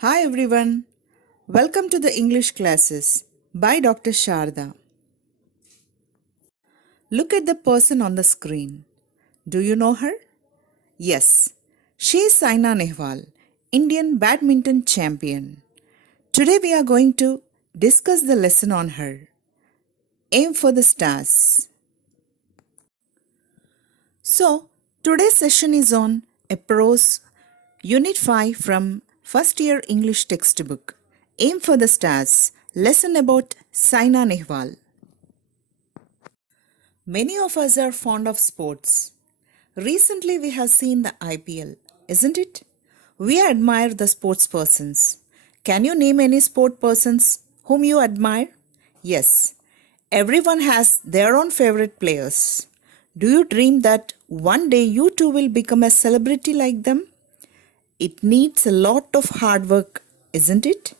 Hi everyone, welcome to the English classes by Dr. Sharada. Look at the person on the screen. Do you know her? Yes, she is Saina Nehwal, Indian badminton champion. Today we are going to discuss the lesson on her. Aim for the stars. So, today's session is on a prose Unit-5 from first year English textbook. Aim for the stars. Lesson about Saina Nehwal. Many of us are fond of sports. Recently, we have seen the IPL, isn't it? We admire the sports persons. Can you name any sport persons whom you admire? Yes, everyone has their own favorite players. Do you dream that one day you too will become a celebrity like them? It needs a lot of hard work, isn't it?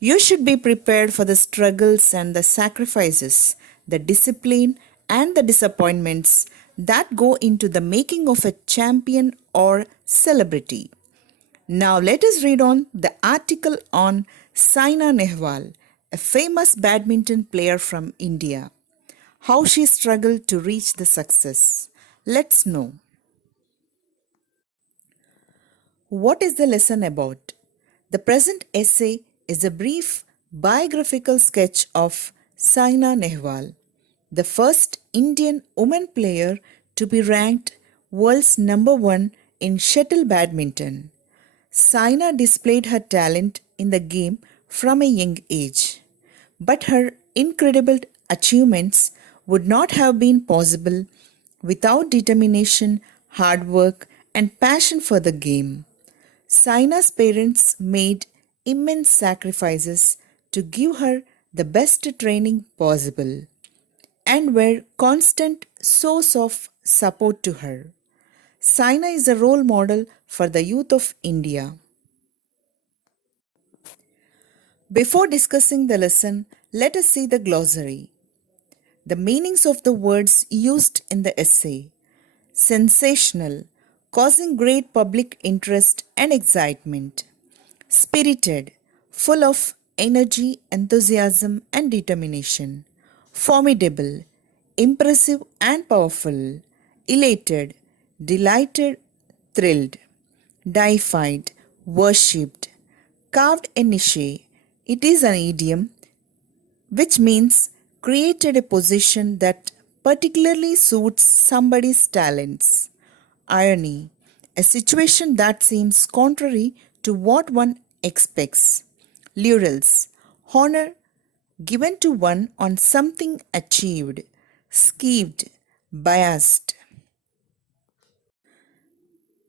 You should be prepared for the struggles and the sacrifices, the discipline and the disappointments that go into the making of a champion or celebrity. Now let us read on the article on Saina Nehwal, a famous badminton player from India. How she struggled to reach the success. Let's know. What is the lesson about? The present essay is a brief biographical sketch of Saina Nehwal, the first Indian woman player to be ranked world's number one in shuttle badminton. Saina displayed her talent in the game from a young age, but her incredible achievements would not have been possible without determination, hard work, and passion for the game. Saina's parents made immense sacrifices to give her the best training possible and were constant source of support to her. Saina is a role model for the youth of India. Before discussing the lesson, let us see the glossary. The meanings of the words used in the essay. Sensational, causing great public interest and excitement. Spirited, full of energy, enthusiasm, and determination. Formidable, impressive and powerful. Elated, delighted, thrilled. Deified, worshipped. Carved a niche. It is an idiom which means created a position that particularly suits somebody's talents. Irony, a situation that seems contrary to what one expects. Laurels, honor given to one on something achieved. Skeeved, biased.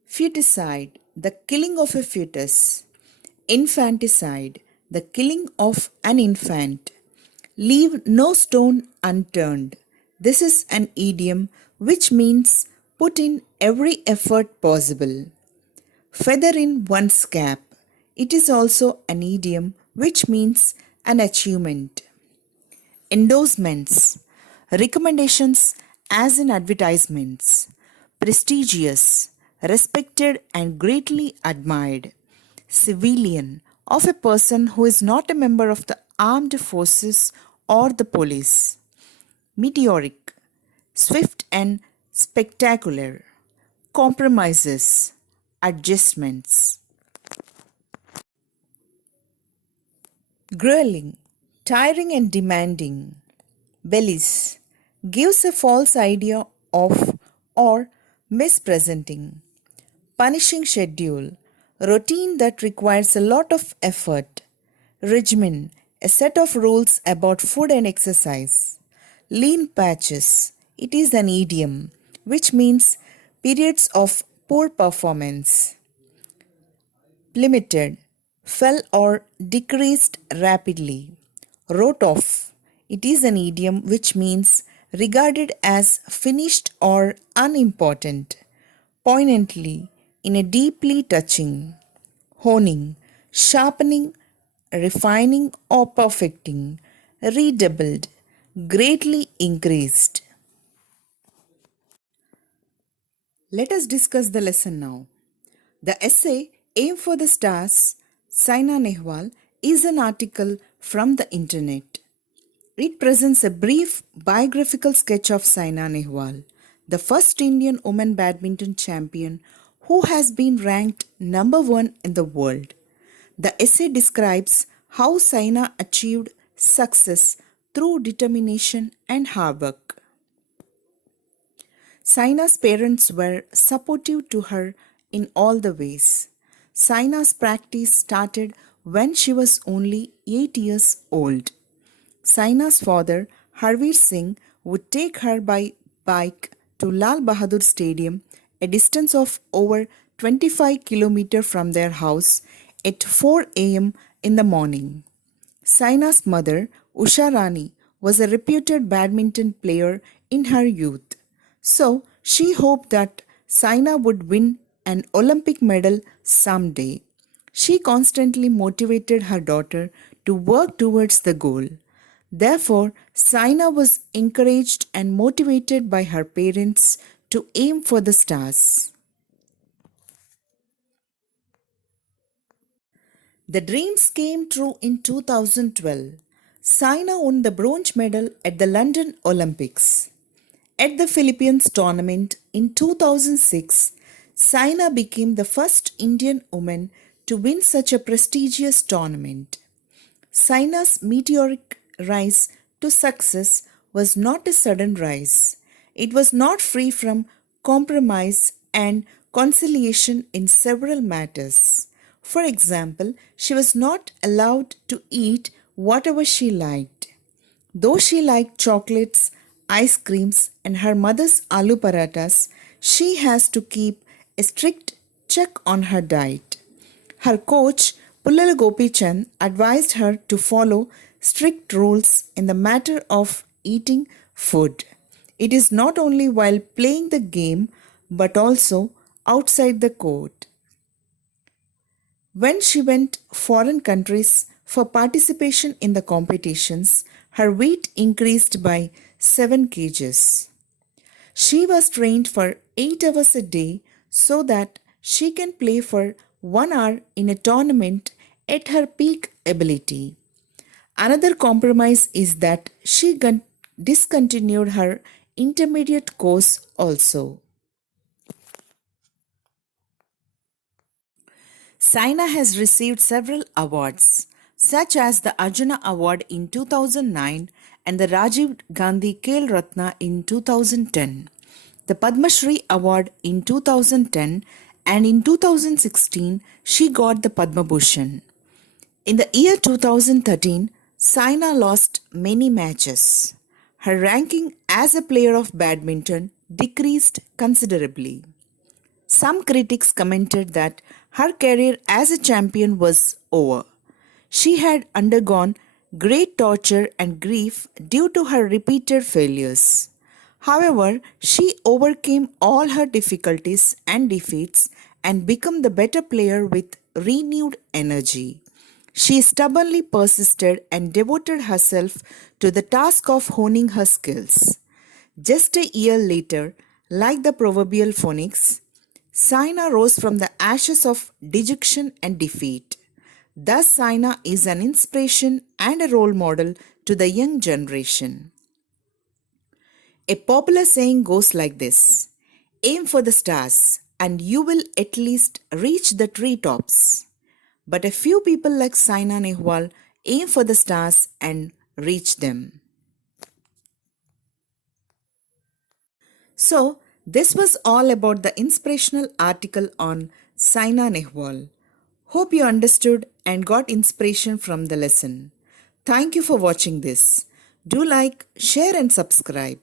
Feticide, the killing of a fetus. Infanticide, the killing of an infant. Leave no stone unturned. This is an idiom which means put in every effort possible. Feather in one's cap. It is also an idiom which means an achievement. Endorsements. Recommendations as in advertisements. Prestigious. Respected and greatly admired. Civilian. Of a person who is not a member of the armed forces or the police. Meteoric. Swift and spectacular. Compromises. Adjustments. Grueling, tiring and demanding. Bellies gives a false idea of or mispresenting. Punishing schedule, routine that requires a lot of effort. Regimen, a set of rules about food and exercise. Lean patches, it is an idiom which means periods of poor performance. Plummeted, fell or decreased rapidly. Wrote off, it is an idiom which means regarded as finished or unimportant. Poignantly, in a deeply touching. Honing, sharpening, refining or perfecting. Redoubled, greatly increased. Let us discuss the lesson now. The essay Aim for the Stars Saina Nehwal is an article from the internet. It presents a brief biographical sketch of Saina Nehwal, the first Indian women badminton champion who has been ranked number one in the world. The essay describes how Saina achieved success through determination and hard work. Saina's parents were supportive to her in all the ways. Saina's practice started when she was only 8 years old. Saina's father, Harveer Singh, would take her by bike to Lal Bahadur Stadium, a distance of over 25 kilometers from their house, at 4 a.m. in the morning. Saina's mother, Usha Rani, was a reputed badminton player in her youth. So she hoped that Saina would win an Olympic medal someday. She constantly motivated her daughter to work towards the goal. Therefore, Saina was encouraged and motivated by her parents to aim for the stars. The dreams came true in 2012. Saina won the bronze medal at the London Olympics. At the Philippines tournament in 2006, Saina became the first Indian woman to win such a prestigious tournament. Saina's meteoric rise to success was not a sudden rise. It was not free from compromise and conciliation in several matters. For example, she was not allowed to eat whatever she liked. Though she liked chocolates, ice creams, and her mother's aloo parathas, she has to keep a strict check on her diet. Her coach, Pullal Gopichand, advised her to follow strict rules in the matter of eating food. It is not only while playing the game but also outside the court. When she went foreign countries for participation in the competitions, her weight increased by 7 kgs. She was trained for 8 hours a day so that she can play for 1 hour in a tournament at her peak ability. Another compromise is that she discontinued her intermediate course also. Saina has received several awards, such as the Arjuna Award in 2009 and the Rajiv Gandhi Khel Ratna in 2010, the Padma Shri Award in 2010, and in 2016 she got the Padma Bhushan. In the year 2013, Saina lost many matches. Her ranking as a player of badminton decreased considerably. Some critics commented that her career as a champion was over. She had undergone great torture and grief due to her repeated failures. However, she overcame all her difficulties and defeats and became the better player with renewed energy. She stubbornly persisted and devoted herself to the task of honing her skills. Just a year later, like the proverbial phoenix, Saina rose from the ashes of dejection and defeat. Thus, Saina is an inspiration and a role model to the young generation. A popular saying goes like this: aim for the stars, and you will at least reach the treetops. But a few people like Saina Nehwal aim for the stars and reach them. So, this was all about the inspirational article on Saina Nehwal. Hope you understood and got inspiration from the lesson. Thank you for watching this. Do like, share, and subscribe.